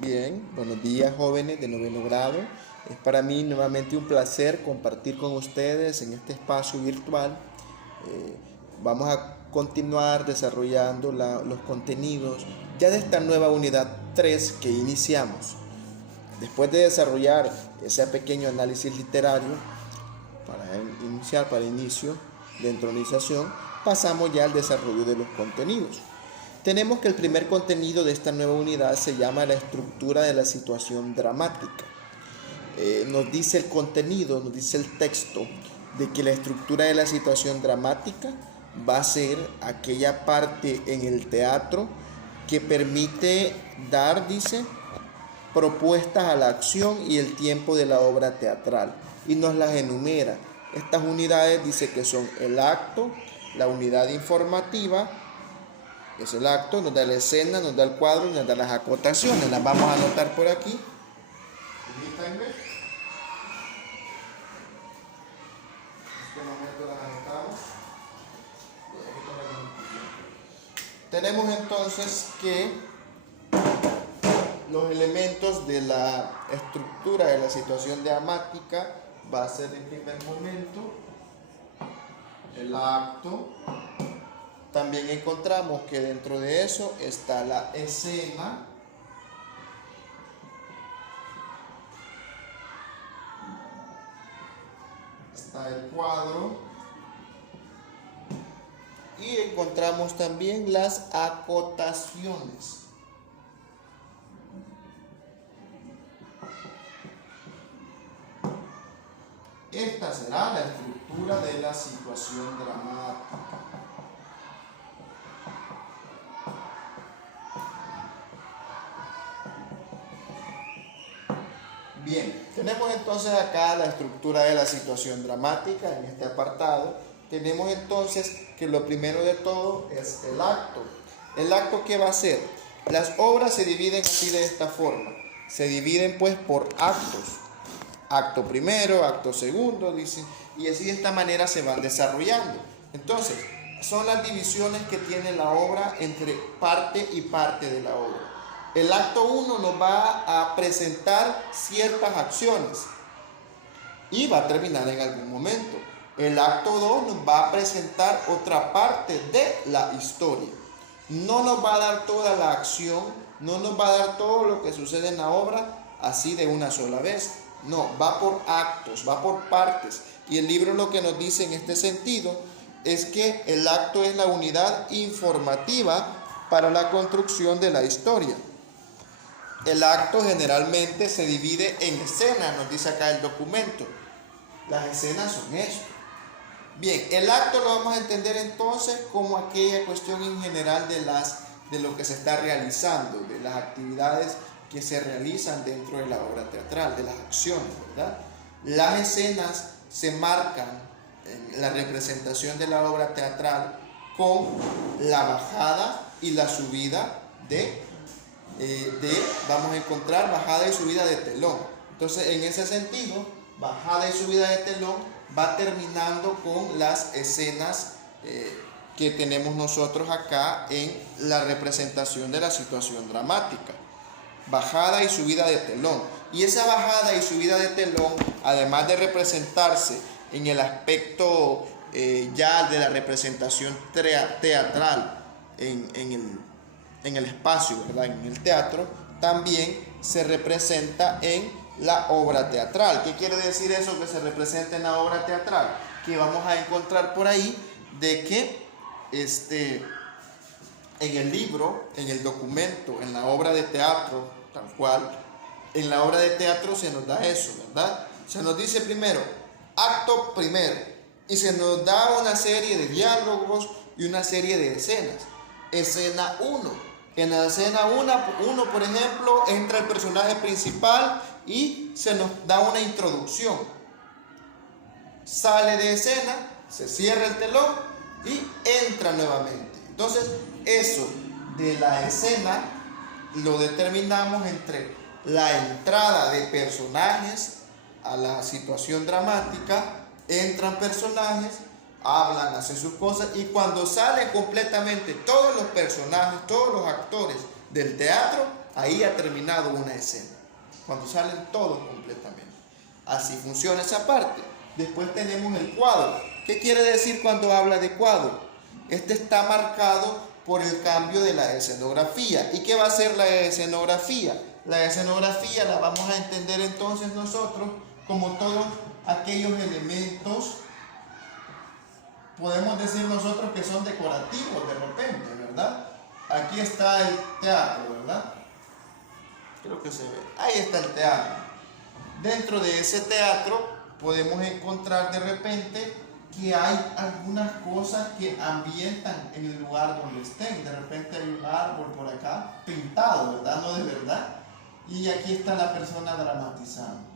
Bien, buenos días jóvenes de noveno grado. Es para mí nuevamente un placer compartir con ustedes en este espacio virtual. Eh, Vamos a continuar desarrollando los contenidos ya de esta nueva unidad 3 que iniciamos. Después de desarrollar ese pequeño análisis literario para inicio de entronización, pasamos ya al desarrollo de los contenidos. Tenemos que el primer contenido de esta nueva unidad se llama la estructura de la situación dramática. Nos dice el contenido, nos dice el texto de que la estructura de la situación dramática va a ser aquella parte en el teatro que permite dar, dice, propuestas a la acción y el tiempo de la obra teatral, y nos las enumera. Estas unidades dice que son el acto, la unidad informativa, es el acto, nos da la escena, nos da el cuadro y nos da las acotaciones. Las vamos a anotar por aquí. Permítanme. En este momento las anotamos. Tenemos entonces que los elementos de la estructura de la situación dramática va a ser en primer momento el acto. También encontramos que dentro de eso está la escena, está el cuadro y encontramos también las acotaciones. Esta será la estructura de la situación dramática. Bien, tenemos entonces acá la estructura de la situación dramática en este apartado. Tenemos entonces que lo primero de todo es el acto. ¿El acto qué va a ser? Las obras se dividen así de esta forma. Se dividen pues por actos. Acto primero, acto segundo, dicen, y así de esta manera se van desarrollando. Entonces, son las divisiones que tiene la obra entre parte y parte de la obra. El acto 1 nos va a presentar ciertas acciones y va a terminar en algún momento. El acto 2 nos va a presentar otra parte de la historia. No nos va a dar toda la acción, no nos va a dar todo lo que sucede en la obra así de una sola vez. No, va por actos, va por partes. Y el libro lo que nos dice en este sentido es que el acto es la unidad informativa para la construcción de la historia. El acto generalmente se divide en escenas, nos dice acá el documento. Las escenas son esto. Bien, el acto lo vamos a entender entonces como aquella cuestión en general de lo que se está realizando, de las actividades que se realizan dentro de la obra teatral, de las acciones, ¿verdad? Las escenas se marcan en la representación de la obra teatral con la bajada y la subida vamos a encontrar bajada y subida de telón. Entonces, en ese sentido, bajada y subida de telón va terminando con las escenas que tenemos nosotros acá en la representación de la situación dramática. Bajada y subida de telón. Y esa bajada y subida de telón, además de representarse en el aspecto ya de la representación teatral en el espacio, ¿verdad? En el teatro, también se representa en la obra teatral. ¿Qué quiere decir eso que se representa en la obra teatral? Que vamos a encontrar por ahí de que en el libro, en el documento, en la obra de teatro, tal cual, en la obra de teatro se nos da eso, ¿verdad? Se nos dice primero, acto primero, y se nos da una serie de diálogos y una serie de escenas. Escena 1. En la escena 1, por ejemplo, entra el personaje principal y se nos da una introducción. Sale de escena, se cierra el telón y entra nuevamente. Entonces, eso de la escena lo determinamos entre la entrada de personajes a la situación dramática. Entran personajes, hablan, hacen sus cosas, y cuando salen completamente todos los personajes, todos los actores del teatro, ahí ha terminado una escena, cuando salen todos completamente. Así funciona esa parte. Después tenemos el cuadro. ¿Qué quiere decir cuando habla de cuadro? Este está marcado por el cambio de la escenografía. ¿Y qué va a ser la escenografía? La escenografía la vamos a entender entonces nosotros como todos aquellos elementos, podemos decir nosotros que son decorativos de repente, ¿verdad? Aquí está el teatro, ¿verdad? Creo que se ve. Ahí está el teatro. Dentro de ese teatro podemos encontrar de repente que hay algunas cosas que ambientan en el lugar donde estén. De repente hay un árbol por acá pintado, ¿verdad? No de verdad. Y aquí está la persona dramatizando.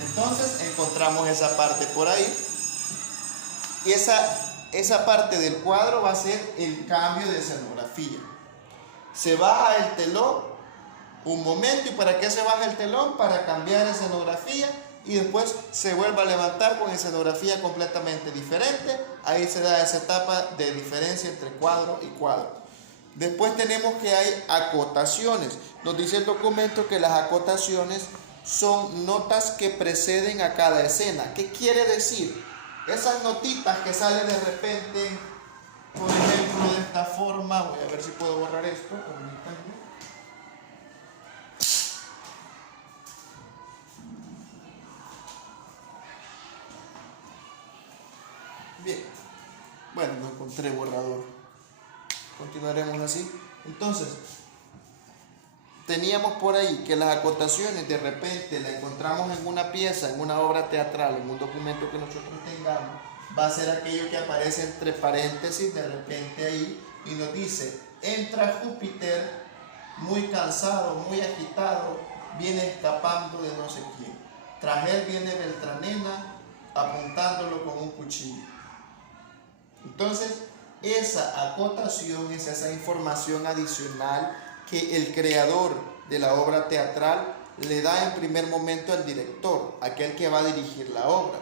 Entonces encontramos esa parte por ahí. Y esa parte del cuadro va a ser el cambio de escenografía. Se baja el telón un momento. ¿Y para qué se baja el telón? Para cambiar escenografía y después se vuelve a levantar con escenografía completamente diferente. Ahí se da esa etapa de diferencia entre cuadro y cuadro. Después tenemos que hay acotaciones. Nos dice el documento que las acotaciones son notas que preceden a cada escena. ¿Qué quiere decir? Esas notitas que salen de repente, por ejemplo, de esta forma. Voy a ver si puedo borrar esto. Bien. Bueno, no encontré borrador. Continuaremos así. Entonces, teníamos por ahí que las acotaciones de repente la encontramos en una pieza, en una obra teatral, en un documento que nosotros tengamos, va a ser aquello que aparece entre paréntesis de repente ahí y nos dice: entra Júpiter muy cansado, muy agitado, viene escapando de no sé quién. Tras él viene Beltranena apuntándolo con un cuchillo. Entonces, esa acotación es esa información adicional que el creador de la obra teatral le da en primer momento al director, aquel que va a dirigir la obra.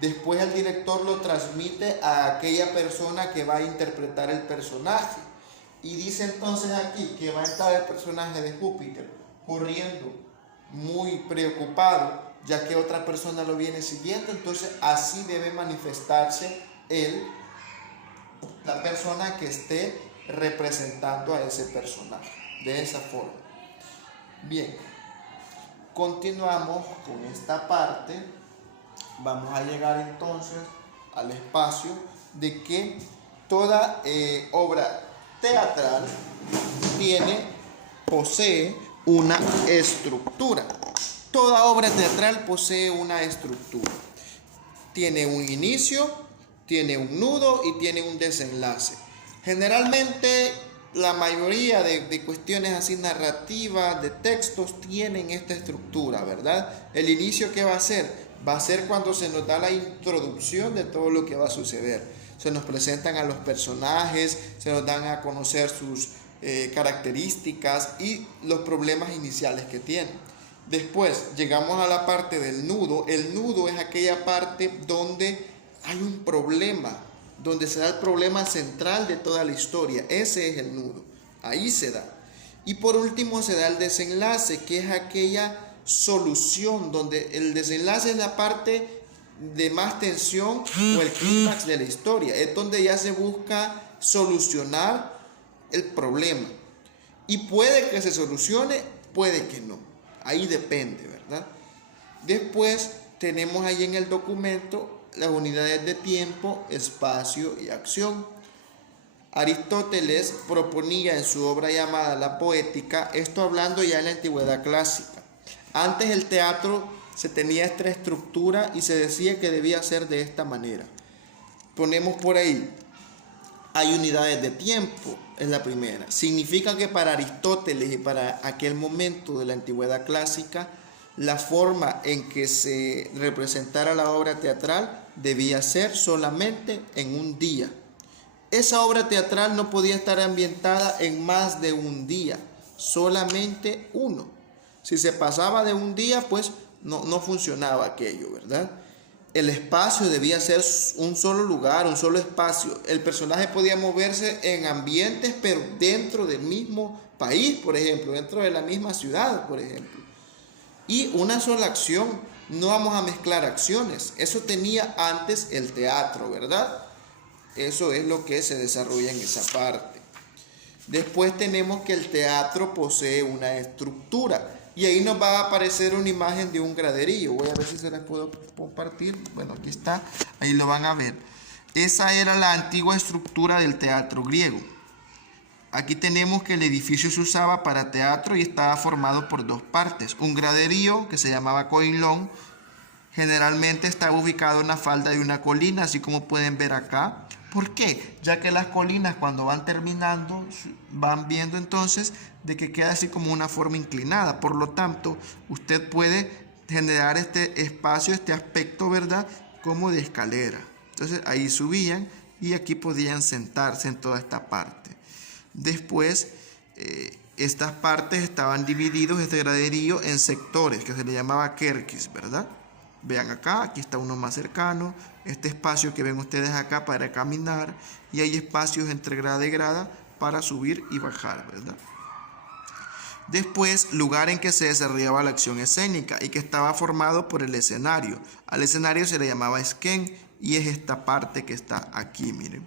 Después el director lo transmite a aquella persona que va a interpretar el personaje. Y dice entonces aquí que va a estar el personaje de Júpiter corriendo, muy preocupado, ya que otra persona lo viene siguiendo. Entonces así debe manifestarse la persona que esté representando a ese personaje, de esa forma. Bien, continuamos con esta parte. Vamos a llegar entonces al espacio de que toda obra teatral posee una estructura. Toda obra teatral posee una estructura. Tiene un inicio, tiene un nudo y tiene un desenlace. Generalmente la mayoría de cuestiones así narrativas, de textos, tienen esta estructura, ¿verdad? El inicio, ¿qué va a ser? Va a ser cuando se nos da la introducción de todo lo que va a suceder. Se nos presentan a los personajes, se nos dan a conocer sus características y los problemas iniciales que tienen. Después llegamos a la parte del nudo. El nudo es aquella parte donde hay un problema, donde se da el problema central de toda la historia. Ese es el nudo, ahí se da. Y por último se da el desenlace, que es aquella solución, donde el desenlace es la parte de más tensión o el clímax de la historia. Es donde ya se busca solucionar el problema. Y puede que se solucione, puede que no. Ahí depende, ¿verdad? Después tenemos ahí en el documento las unidades de tiempo, espacio y acción. Aristóteles proponía en su obra llamada La Poética, esto hablando ya en la antigüedad clásica. Antes el teatro se tenía esta estructura y se decía que debía ser de esta manera. Ponemos por ahí, hay unidades de tiempo, es la primera. Significa que para Aristóteles y para aquel momento de la antigüedad clásica, la forma en que se representara la obra teatral debía ser solamente en un día. Esa obra teatral no podía estar ambientada en más de un día, solamente uno. Si se pasaba de un día, pues no funcionaba aquello, ¿verdad? el espacio debía ser un solo lugar, un solo espacio. El personaje podía moverse en ambientes, pero dentro del mismo país, por ejemplo, dentro de la misma ciudad, por ejemplo. Y una sola acción, no vamos a mezclar acciones. Eso tenía antes el teatro, ¿verdad? Eso es lo que se desarrolla en esa parte. Después tenemos que el teatro posee una estructura. Y ahí nos va a aparecer una imagen de un graderío. Voy a ver si se las puedo compartir. Bueno, aquí está. Ahí lo van a ver. Esa era la antigua estructura del teatro griego. Aquí tenemos que el edificio se usaba para teatro y estaba formado por dos partes. Un graderío que se llamaba koilón. Generalmente estaba ubicado en la falda de una colina, así como pueden ver acá. ¿Por qué? Ya que las colinas cuando van terminando, van viendo entonces de que queda así como una forma inclinada. Por lo tanto, usted puede generar este espacio, este aspecto, ¿verdad? Como de escalera. Entonces ahí subían y aquí podían sentarse en toda esta parte. Después, estas partes estaban divididos, este graderío, en sectores que se le llamaba kerkis, ¿verdad? Vean acá, aquí está uno más cercano, este espacio que ven ustedes acá para caminar, y hay espacios entre grada y grada para subir y bajar, ¿verdad? Después, lugar en que se desarrollaba la acción escénica y que estaba formado por el escenario. Al escenario se le llamaba esquén y es esta parte que está aquí, miren.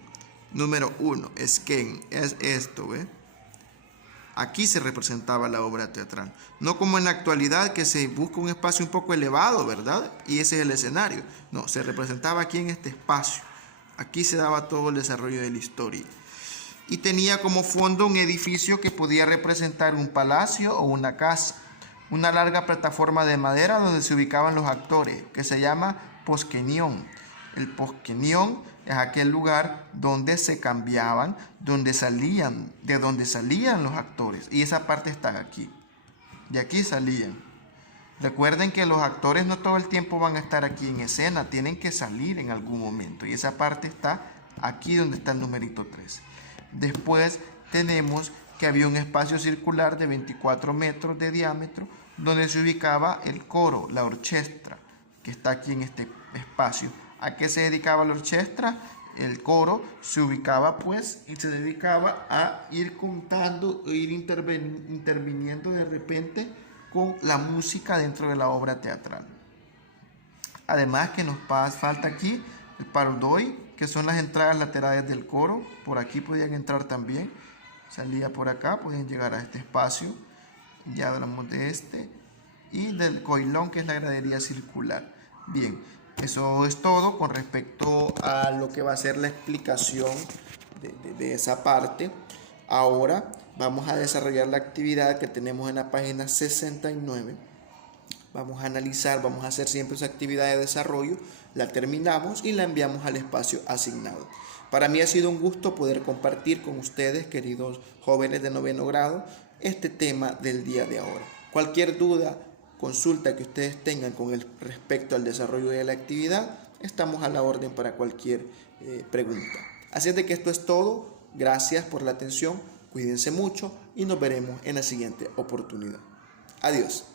Número 1, esquén, es esto, ¿ve? Aquí se representaba la obra teatral. No como en la actualidad que se busca un espacio un poco elevado, ¿verdad? Y ese es el escenario. No, se representaba aquí en este espacio. Aquí se daba todo el desarrollo de la historia. Y tenía como fondo un edificio que podía representar un palacio o una casa. Una larga plataforma de madera donde se ubicaban los actores, que se llama posquenión. El posquenión es aquel lugar donde se cambiaban, de donde salían los actores. Y esa parte está aquí. De aquí salían. Recuerden que los actores no todo el tiempo van a estar aquí en escena, tienen que salir en algún momento. Y esa parte está aquí donde está el numerito 3. Después tenemos que había un espacio circular de 24 metros de diámetro donde se ubicaba el coro, la orquesta, que está aquí en este espacio. ¿A qué se dedicaba la orquesta? El coro se ubicaba pues y se dedicaba a ir contando, ir interviniendo de repente con la música dentro de la obra teatral. Además que nos falta aquí el parodoi, que son las entradas laterales del coro. Por aquí podían entrar también. Salía por acá, podían llegar a este espacio. Ya hablamos de este. Y del koilón, que es la gradería circular. Bien, eso es todo con respecto a lo que va a ser la explicación de esa parte. Ahora vamos a desarrollar la actividad que tenemos en la página 69. Vamos a analizar, vamos a hacer siempre esa actividad de desarrollo, la terminamos y la enviamos al espacio asignado. Para mí ha sido un gusto poder compartir con ustedes, queridos jóvenes de 9º grado, este tema del día de ahora. Cualquier duda, consulta que ustedes tengan con respecto al desarrollo de la actividad, estamos a la orden para cualquier pregunta. Así es de que esto es todo. Gracias por la atención, cuídense mucho y nos veremos en la siguiente oportunidad. Adiós.